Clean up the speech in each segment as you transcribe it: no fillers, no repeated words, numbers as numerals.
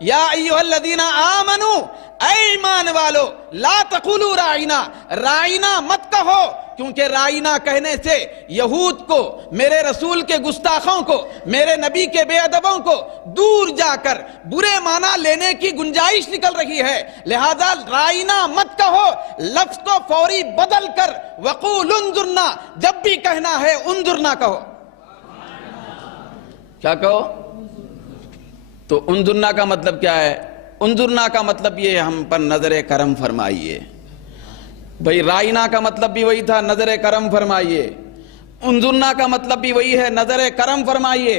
یا ایھا الذین آمنو، اے ایمان والو، لا تقولوا رائنا، رائنا مت کہو، کیونکہ رائنا کہنے سے یہود کو، میرے رسول کے گستاخوں کو، میرے نبی کے بے ادبوں کو دور جا کر برے معنی لینے کی گنجائش نکل رہی ہے، لہذا رائنا مت کہو، لفظ کو فوری بدل کر وقول انظرنا، جب بھی کہنا ہے انظرنا کہو۔ کیا کہو؟ تو انظرنا کا مطلب کیا ہے؟ انظرنا کا مطلب یہ ہم پر نظر کرم فرمائیے۔ بھئی رائنا کا مطلب بھی وہی تھا، نظر کرم فرمائیے۔ انظرنا کا مطلب بھی وہی ہے، نظر کرم فرمائیے۔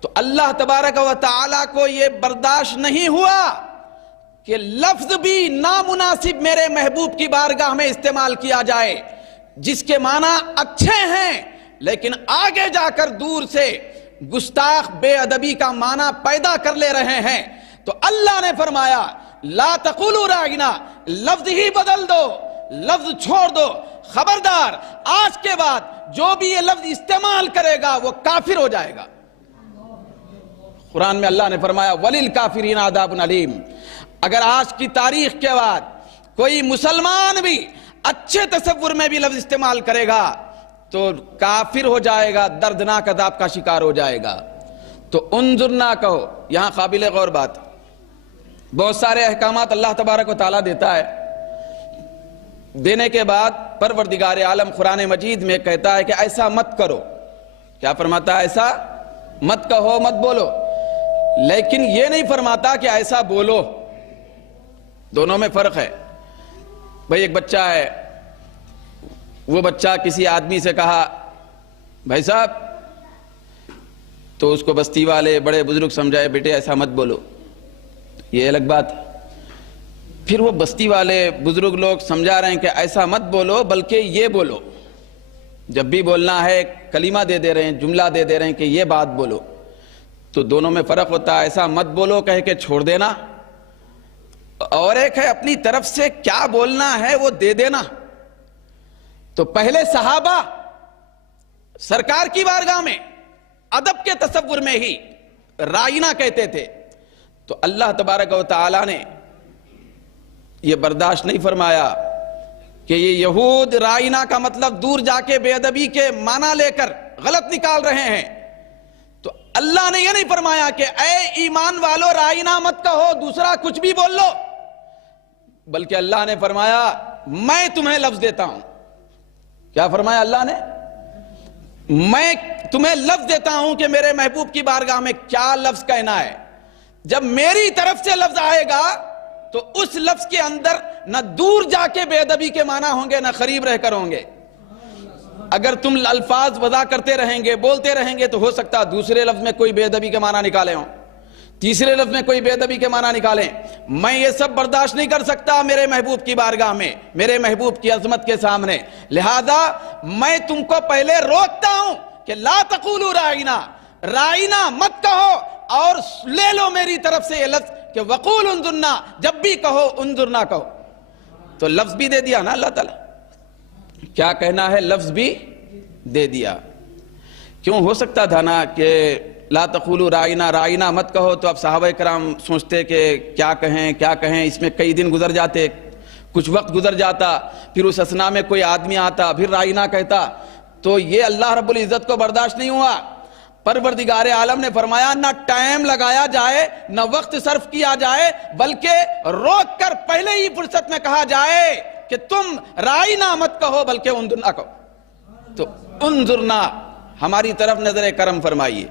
تو اللہ تبارک و تعالیٰ کو یہ برداشت نہیں ہوا کہ لفظ بھی نامناسب میرے محبوب کی بارگاہ میں استعمال کیا جائے، جس کے معنی اچھے ہیں لیکن آگے جا کر دور سے گستاخ بے ادبی کا معنی پیدا کر لے رہے ہیں۔ تو اللہ نے فرمایا لا تقولوا راعنا، لفظ ہی بدل دو، لفظ چھوڑ دو، خبردار آج کے بعد جو بھی یہ لفظ استعمال کرے گا وہ کافر ہو جائے گا۔ قرآن میں اللہ نے فرمایا وَلِلْكَافِرِينَ عَذَابٌ عَلِيمٌ۔ اگر آج کی تاریخ کے بعد کوئی مسلمان بھی اچھے تصور میں بھی لفظ استعمال کرے گا تو کافر ہو جائے گا، دردناک عذاب کا شکار ہو جائے گا۔ تو انظرنا کہو، یہاں قابل غور بات، بہت سارے احکامات اللہ تبارک و تعالیٰ دیتا ہے، دینے کے بعد پروردگار عالم قرآن مجید میں کہتا ہے کہ ایسا مت کرو۔ کیا فرماتا ہے؟ ایسا مت کہو، مت بولو، لیکن یہ نہیں فرماتا کہ ایسا بولو۔ دونوں میں فرق ہے۔ بھئی ایک بچہ ہے، وہ بچہ کسی آدمی سے کہا بھائی صاحب، تو اس کو بستی والے بڑے بزرگ سمجھائے بیٹے ایسا مت بولو، یہ الگ بات ہے۔ پھر وہ بستی والے بزرگ لوگ سمجھا رہے ہیں کہ ایسا مت بولو بلکہ یہ بولو، جب بھی بولنا ہے کلمہ دے رہے ہیں، جملہ دے رہے ہیں کہ یہ بات بولو۔ تو دونوں میں فرق ہوتا ہے، ایسا مت بولو کہہ کے چھوڑ دینا، اور ایک ہے اپنی طرف سے کیا بولنا ہے وہ دے دینا۔ تو پہلے صحابہ سرکار کی بارگاہ میں ادب کے تصور میں ہی رائنا کہتے تھے، تو اللہ تبارک و تعالیٰ نے یہ برداشت نہیں فرمایا کہ یہ یہود رائنا کا مطلب دور جا کے بے ادبی کے معنی لے کر غلط نکال رہے ہیں۔ تو اللہ نے یہ نہیں فرمایا کہ اے ایمان والو رائنا مت کہو، دوسرا کچھ بھی بول لو، بلکہ اللہ نے فرمایا میں تمہیں لفظ دیتا ہوں۔ کیا فرمایا اللہ نے؟ میں تمہیں لفظ دیتا ہوں کہ میرے محبوب کی بارگاہ میں کیا لفظ کہنا ہے۔ جب میری طرف سے لفظ آئے گا تو اس لفظ کے اندر نہ دور جا کے بے ادبی کے معنی ہوں گے، نہ قریب رہ کر ہوں گے۔ اگر تم الفاظ وضع کرتے رہیں گے، بولتے رہیں گے، تو ہو سکتا دوسرے لفظ میں کوئی بے ادبی کے معنی نکالے ہوں، تیسرے لفظ میں کوئی بے ادبی کے معنی نکالیں۔ میں یہ سب برداشت نہیں کر سکتا میرے محبوب کی بارگاہ میں، میرے محبوب کی عظمت کے سامنے، لہذا میں تم کو پہلے روکتا ہوں کہ لا تقولوا رائنا، رائنا مت کہو، اور لے لو میری طرف سے یہ لفظ کہ وقول انظرنا، جب بھی کہو انظرنا کہو۔ تو لفظ بھی دے دیا نا اللہ تعالیٰ، کیا کہنا ہے لفظ بھی دے دیا۔ کیوں ہو سکتا تھا نا کہ لا تقولوا رائنا، رائنا مت کہو، تو اب صحابہ کرام سوچتے کہ کیا کہیں، اس میں کئی دن گزر جاتے، کچھ وقت گزر جاتا، پھر اس اثناء میں کوئی آدمی آتا پھر رائنا کہتا، تو یہ اللہ رب العزت کو برداشت نہیں ہوا۔ پروردگار عالم نے فرمایا نہ ٹائم لگایا جائے، نہ وقت صرف کیا جائے، بلکہ روک کر پہلے ہی فرصت میں کہا جائے کہ تم رائنا مت کہو بلکہ انظرنا کہو۔ تو انظرنا، ہماری طرف نظر کرم فرمائیے۔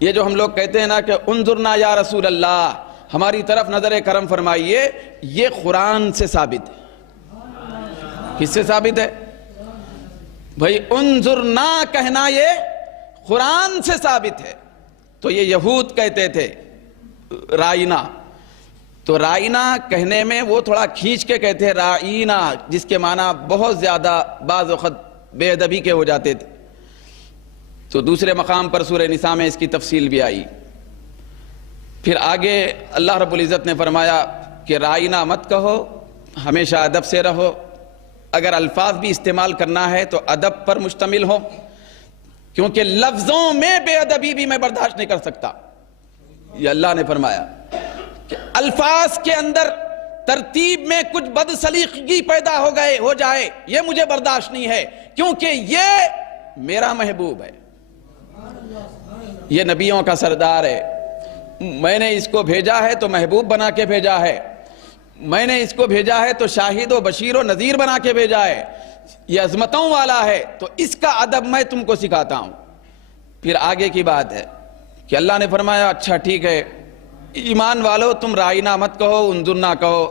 یہ جو ہم لوگ کہتے ہیں نا کہ انظرنا یا رسول اللہ، ہماری طرف نظر کرم فرمائیے، یہ قرآن سے ثابت ہے۔ کس سے ثابت ہے؟ بھئی انظرنا کہنا یہ قرآن سے ثابت ہے۔ تو یہ یہود کہتے تھے رائنا، تو رائنا کہنے میں وہ تھوڑا کھینچ کے کہتے ہیں رائنا، جس کے معنی بہت زیادہ بعض وقت بے ادبی کے ہو جاتے تھے۔ تو دوسرے مقام پر سورہ نساء میں اس کی تفصیل بھی آئی۔ پھر آگے اللہ رب العزت نے فرمایا کہ رائنا مت کہو، ہمیشہ ادب سے رہو، اگر الفاظ بھی استعمال کرنا ہے تو ادب پر مشتمل ہو، کیونکہ لفظوں میں بے ادبی بھی میں برداشت نہیں کر سکتا، یہ اللہ نے فرمایا۔ الفاظ کے اندر ترتیب میں کچھ بدسلیقگی پیدا ہو جائے یہ مجھے برداشت نہیں ہے، کیونکہ یہ میرا محبوب ہے، یہ نبیوں کا سردار ہے، میں نے اس کو بھیجا ہے تو محبوب بنا کے بھیجا ہے، میں نے اس کو بھیجا ہے تو شاہد و بشیر و نذیر بنا کے بھیجا ہے، یہ عظمتوں والا ہے، تو اس کا ادب میں تم کو سکھاتا ہوں۔ پھر آگے کی بات ہے کہ اللہ نے فرمایا اچھا ٹھیک ہے، ایمان والو تم رائنا مت کہو، انظرنا کہو،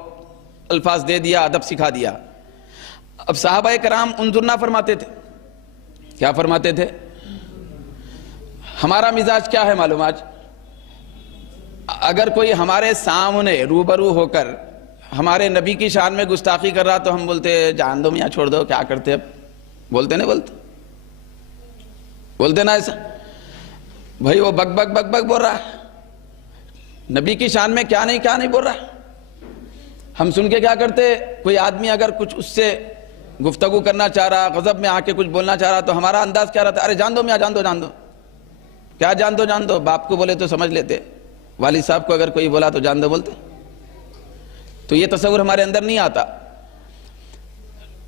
الفاظ دے دیا، ادب سکھا دیا۔ اب صحابہ کرام انظرنا فرماتے تھے، کیا فرماتے تھے؟ ہمارا مزاج کیا ہے معلوم؟ آج اگر کوئی ہمارے سامنے روبرو ہو کر ہمارے نبی کی شان میں گستاخی کر رہا تو ہم بولتے جان دو میاں، چھوڑ دو، کیا کرتے اب؟ بولتے نہیں بولتے نا ایسا؟ بھائی وہ بک بک بک بک بول رہا ہے، نبی کی شان میں کیا نہیں بول رہا ہے۔ ہم سن کے کیا کرتے؟ کوئی آدمی اگر کچھ اس سے گفتگو کرنا چاہ رہا، غضب میں آ کے کچھ بولنا چاہ رہا، تو ہمارا انداز کیا رہتا ہے؟ ارے جان دو میاں، جان دو۔ کیا جان دو؟ باپ کو بولے تو سمجھ لیتے، والد صاحب کو اگر کوئی بولا تو جان دو بولتے۔ تو یہ تصور ہمارے اندر نہیں آتا۔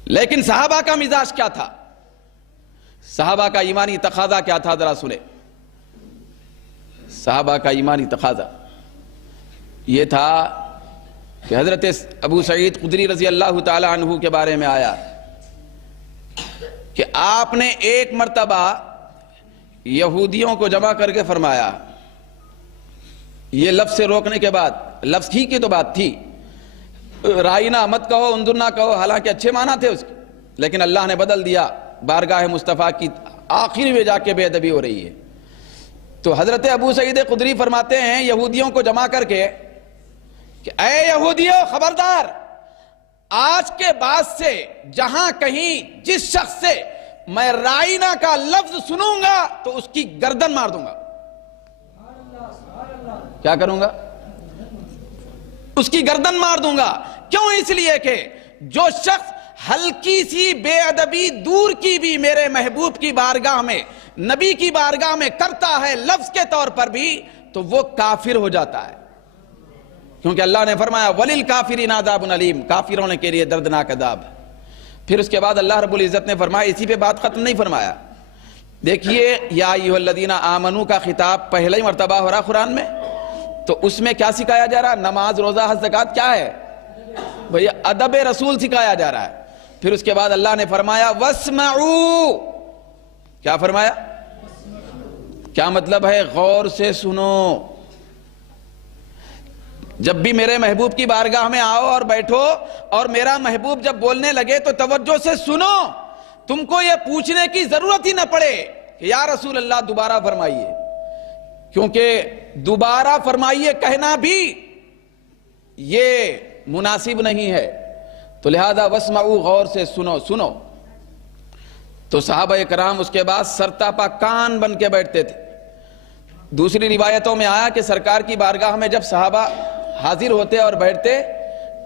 لیکن صحابہ کا مزاج کیا تھا؟ صحابہ کا ایمانی تقاضا کیا تھا؟ ذرا سنیں۔ صحابہ کا ایمانی تقاضا یہ تھا کہ حضرت ابو سعید خدری رضی اللہ تعالی عنہ کے بارے میں آیا کہ آپ نے ایک مرتبہ یہودیوں کو جمع کر کے فرمایا، یہ لفظ سے روکنے کے بعد، لفظ ہی کی تو بات تھی، رائنا مت کہو، انظرنا کہو، حالانکہ اچھے معنی تھے اس کے، لیکن اللہ نے بدل دیا، بارگاہ مصطفیٰ کی آخر میں جا کے بے ادبی ہو رہی ہے۔ تو حضرت ابو سعید خدری فرماتے ہیں یہودیوں کو جمع کر کے کہ اے یہودیوں خبردار، آج کے بعد سے جہاں کہیں جس شخص سے میں رائنا کا لفظ سنوں گا تو اس کی گردن مار دوں گا۔ کیا کروں گا؟ اس کی گردن مار دوں گا۔ کیوں؟ اس لیے کہ جو شخص ہلکی سی بے ادبی دور کی بھی میرے محبوب کی بارگاہ میں، نبی کی بارگاہ میں کرتا ہے لفظ کے طور پر بھی، تو وہ کافر ہو جاتا ہے، کیونکہ اللہ نے فرمایا وَلِلْكَافِرِينَ عَذَابٌ عَلِيمٌ، کافروں کے لیے دردناک عذاب ہے۔ پھر اس کے بعد اللہ رب العزت نے فرمایا، اسی پہ بات ختم نہیں فرمایا، دیکھیے یا ایھا الذین آمنو کا خطاب پہلا ہی مرتبہ ہو رہا قرآن میں، تو اس میں کیا سکھایا جا رہا؟ نماز، روزہ، حج، زکوٰۃ کیا ہے بھئی؟ ادب رسول سکھایا جا رہا ہے۔ پھر اس کے بعد اللہ نے فرمایا وَاسْمَعُوا، کیا فرمایا؟ کیا مطلب ہے؟ غور سے سنو۔ جب بھی میرے محبوب کی بارگاہ میں آؤ اور بیٹھو اور میرا محبوب جب بولنے لگے تو توجہ سے سنو، تم کو یہ پوچھنے کی ضرورت ہی نہ پڑے کہ یا رسول اللہ دوبارہ فرمائیے، کیونکہ دوبارہ فرمائیے کہنا بھی یہ مناسب نہیں ہے، تو لہذا واسمعوا، غور سے سنو۔ تو صحابہ کرام اس کے بعد سرتاپا کان بن کے بیٹھتے تھے۔ دوسری روایتوں میں آیا کہ سرکار کی بارگاہ میں جب صحابہ حاضر ہوتے اور بیٹھتے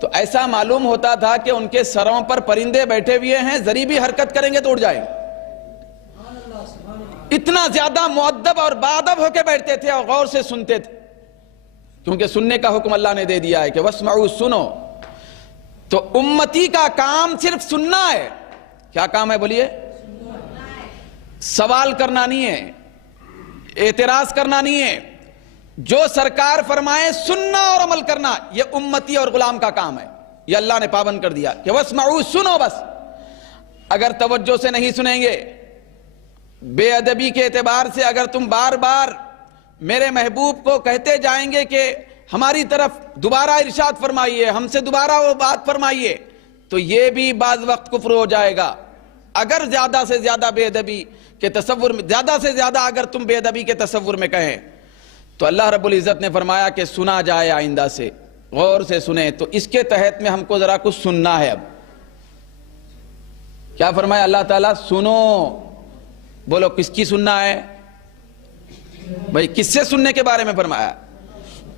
تو ایسا معلوم ہوتا تھا کہ ان کے سروں پر پرندے بیٹھے ہوئے ہیں، ذری بھی حرکت کریں گے تو اڑ جائیں گے، اتنا زیادہ مؤدب اور باادب ہو کے بیٹھتے تھے اور غور سے سنتے تھے، کیونکہ سننے کا حکم اللہ نے دے دیا ہے کہ واسمعوا، سنو۔ تو امتی کا کام صرف سننا ہے۔ کیا کام ہے بولیے؟ سوال کرنا نہیں ہے، اعتراض کرنا نہیں ہے، جو سرکار فرمائے سننا اور عمل کرنا، یہ امتی اور غلام کا کام ہے، یہ اللہ نے پابند کر دیا کہ واسمعوا، سنو بس۔ اگر توجہ سے نہیں سنیں گے، بے ادبی کے اعتبار سے اگر تم بار بار میرے محبوب کو کہتے جائیں گے کہ ہماری طرف دوبارہ ارشاد فرمائیے، ہم سے دوبارہ وہ بات فرمائیے، تو یہ بھی بعض وقت کفر ہو جائے گا۔ اگر زیادہ سے زیادہ بے ادبی کے تصور میں، زیادہ سے زیادہ اگر تم بے ادبی کے تصور میں کہیں، تو اللہ رب العزت نے فرمایا کہ سنا جائے، آئندہ سے غور سے سنیں۔ تو اس کے تحت میں ہم کو ذرا کچھ سننا ہے۔ اب کیا فرمایا اللہ تعالیٰ؟ سنو۔ بولو کس کی سننا ہے بھائی؟ کس سے سننے کے بارے میں فرمایا؟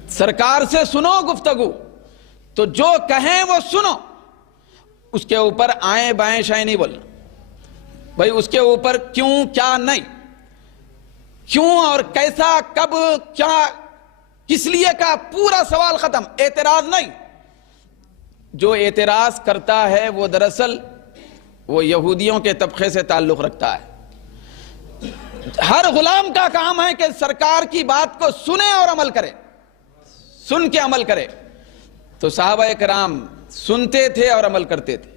سرکار سے سنو گفتگو، تو جو کہیں وہ سنو، اس کے اوپر آئیں بائیں شائیں نہیں بولنا بھائی، اس کے اوپر کیوں کیا نہیں، کیوں اور کیسا کب کیا کس لیے کہا؟ پورا سوال ختم، اعتراض نہیں۔ جو اعتراض کرتا ہے وہ دراصل وہ یہودیوں کے طبقے سے تعلق رکھتا ہے۔ ہر غلام کا کام ہے کہ سرکار کی بات کو سنے اور عمل کرے، سن کے عمل کرے۔ تو صحابہ کرام سنتے تھے اور عمل کرتے تھے۔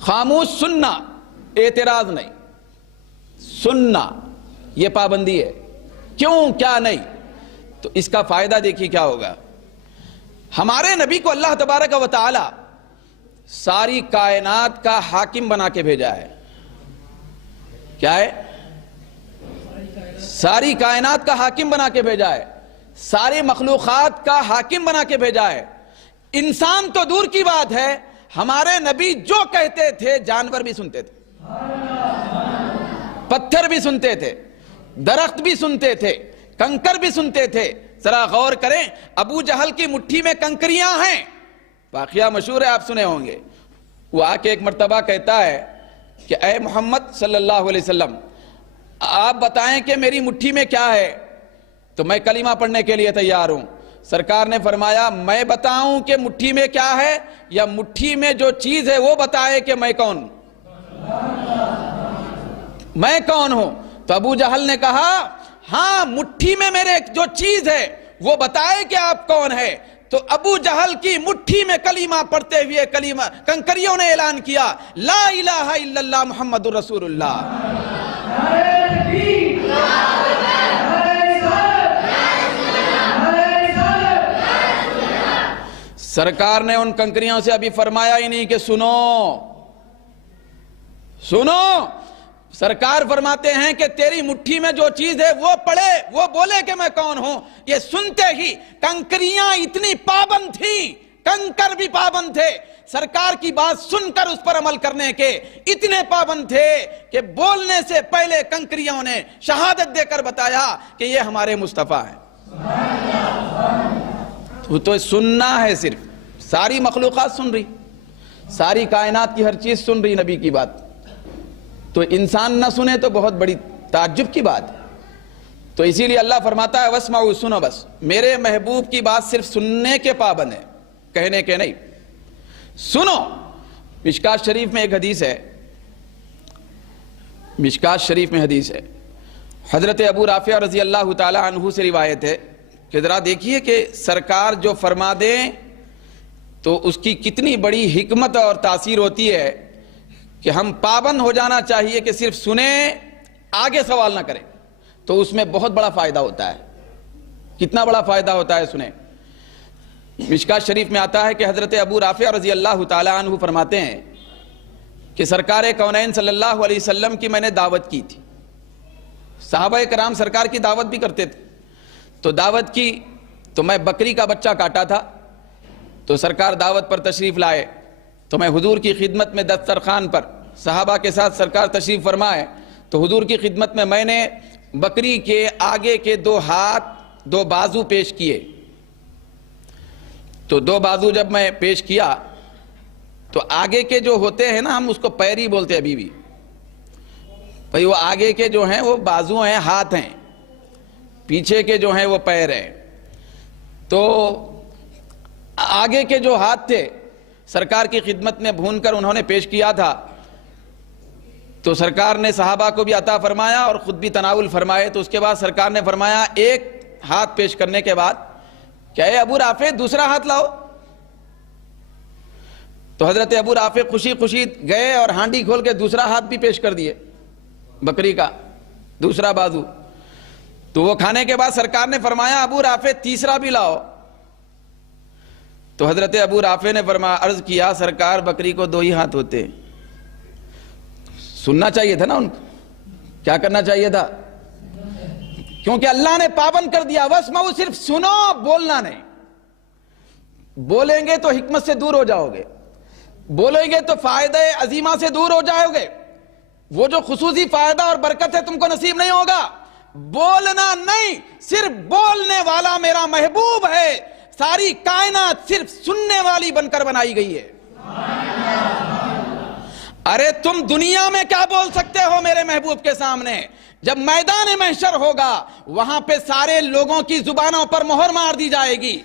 خاموش سننا، اعتراض نہیں، سننا یہ پابندی ہے۔ کیوں؟ کیا نہیں؟ تو اس کا فائدہ دیکھیے کیا ہوگا۔ ہمارے نبی کو اللہ تبارک و تعالی ساری کائنات کا حاکم بنا کے بھیجا ہے۔ کیا ہے؟ ساری کائنات کا حاکم بنا کے بھیجا ہے، ساری مخلوقات کا حاکم بنا کے بھیجا ہے۔ انسان تو دور کی بات ہے، ہمارے نبی جو کہتے تھے جانور بھی سنتے تھے، پتھر بھی سنتے تھے، درخت بھی سنتے تھے، کنکر بھی سنتے تھے۔ ذرا غور کریں، ابو جہل کی مٹھی میں کنکریاں ہیں، واقعہ مشہور ہے، آپ سنے ہوں گے۔ وہ آ کے ایک مرتبہ کہتا ہے کہ اے محمد صلی اللہ علیہ وسلم، آپ بتائیں کہ میری مٹھی میں کیا ہے تو میں کلمہ پڑھنے کے لیے تیار ہوں۔ سرکار نے فرمایا میں بتاؤں کہ مٹھی میں کیا ہے یا مٹھی میں جو چیز ہے وہ بتائے کہ میں کون ہوں؟ تو ابو جہل نے کہا ہاں مٹھی میں میرے جو چیز ہے وہ بتائے کہ آپ کون ہے۔ تو ابو جہل کی مٹھی میں کلمہ پڑھتے ہوئے کنکریوں نے اعلان کیا لا الہ الا اللہ محمد الرسول اللہ۔ سرکار نے ان کنکریوں سے ابھی فرمایا ہی نہیں کہ سنو سنو، سرکار فرماتے ہیں کہ تیری مٹھی میں جو چیز ہے وہ پڑھے، وہ بولے کہ میں کون ہوں۔ یہ سنتے ہی کنکریاں اتنی پابند تھیں، کنکر بھی پابند تھے، سرکار کی بات سن کر اس پر عمل کرنے کے اتنے پابند تھے کہ بولنے سے پہلے کنکریوں نے شہادت دے کر بتایا کہ یہ ہمارے مصطفیٰ ہیں۔ تو سننا ہے، صرف ساری مخلوقات سن رہی، ساری کائنات کی ہر چیز سن رہی نبی کی بات، تو انسان نہ سنے تو بہت بڑی تعجب کی بات ہے۔ تو اسی لیے اللہ فرماتا ہے وَاسْمَعُوا، سنو، بس میرے محبوب کی بات صرف سننے کے پابند ہے، کہنے کے نہیں، سنو۔ مشکات شریف میں ایک حدیث ہے، مشکات شریف میں حدیث ہے، حضرت ابو رافع رضی اللہ تعالی عنہ سے روایت ہے کہ ذرا دیکھیے کہ سرکار جو فرما دیں تو اس کی کتنی بڑی حکمت اور تاثیر ہوتی ہے کہ ہم پابند ہو جانا چاہیے کہ صرف سنیں، آگے سوال نہ کریں، تو اس میں بہت بڑا فائدہ ہوتا ہے۔ کتنا بڑا فائدہ ہوتا ہے سنیں۔ مشکات شریف میں آتا ہے کہ حضرت ابو رافع رضی اللہ تعالی عنہ فرماتے ہیں کہ سرکار کونین صلی اللہ علیہ وسلم کی میں نے دعوت کی تھی، صحابہ کرام سرکار کی دعوت بھی کرتے تھے، تو دعوت کی تو میں بکری کا بچہ کاٹا تھا، تو سرکار دعوت پر تشریف لائے تو میں حضور کی خدمت میں دسترخوان پر صحابہ کے ساتھ سرکار تشریف فرمائے، تو حضور کی خدمت میں نے بکری کے آگے کے 2 ہاتھ 2 بازو پیش کیے، تو 2 بازو جب میں پیش کیا تو آگے کے جو ہوتے ہیں نا، ہم اس کو پیر ہی بولتے ابھی بھی، بھئی وہ آگے کے جو ہیں وہ بازو ہیں، ہاتھ ہیں، پیچھے کے جو ہیں وہ پیر ہیں۔ تو آگے کے جو ہاتھ تھے سرکار کی خدمت میں بھون کر انہوں نے پیش کیا تھا، تو سرکار نے صحابہ کو بھی عطا فرمایا اور خود بھی تناول فرمائے۔ تو اس کے بعد سرکار نے فرمایا ایک ہاتھ پیش کرنے کے بعد کہ اے ابو رافع دوسرا ہاتھ لاؤ، تو حضرت ابو رافع خوشی خوشی گئے اور ہانڈی کھول کے دوسرا ہاتھ بھی پیش کر دیے، بکری کا دوسرا بازو۔ تو وہ کھانے کے بعد سرکار نے فرمایا ابو رافع تیسرا بھی لاؤ، تو حضرت ابو رافع نے فرمایا، عرض کیا سرکار بکری کو 2 ہی ہاتھ ہوتے، سننا چاہیے تھا نا ان کو، کیا کرنا چاہیے تھا، کیونکہ اللہ نے پابند کر دیا وَاسْمَعُوا، صرف سنو، بولنا نہیں۔ بولیں گے تو حکمت سے دور ہو جاؤ گے، بولیں گے تو فائدہ عظیمہ سے دور ہو جاؤ گے، وہ جو خصوصی فائدہ اور برکت ہے تم کو نصیب نہیں ہوگا۔ بولنا نہیں، صرف بولنے والا میرا محبوب ہے، ساری کائنات صرف سننے والی بن کر بنائی گئی ہے۔ ارے تم دنیا میں کیا بول سکتے ہو میرے محبوب کے سامنے؟ جب میدان محشر ہوگا وہاں پہ سارے لوگوں کی زبانوں پر مہر مار دی جائے گی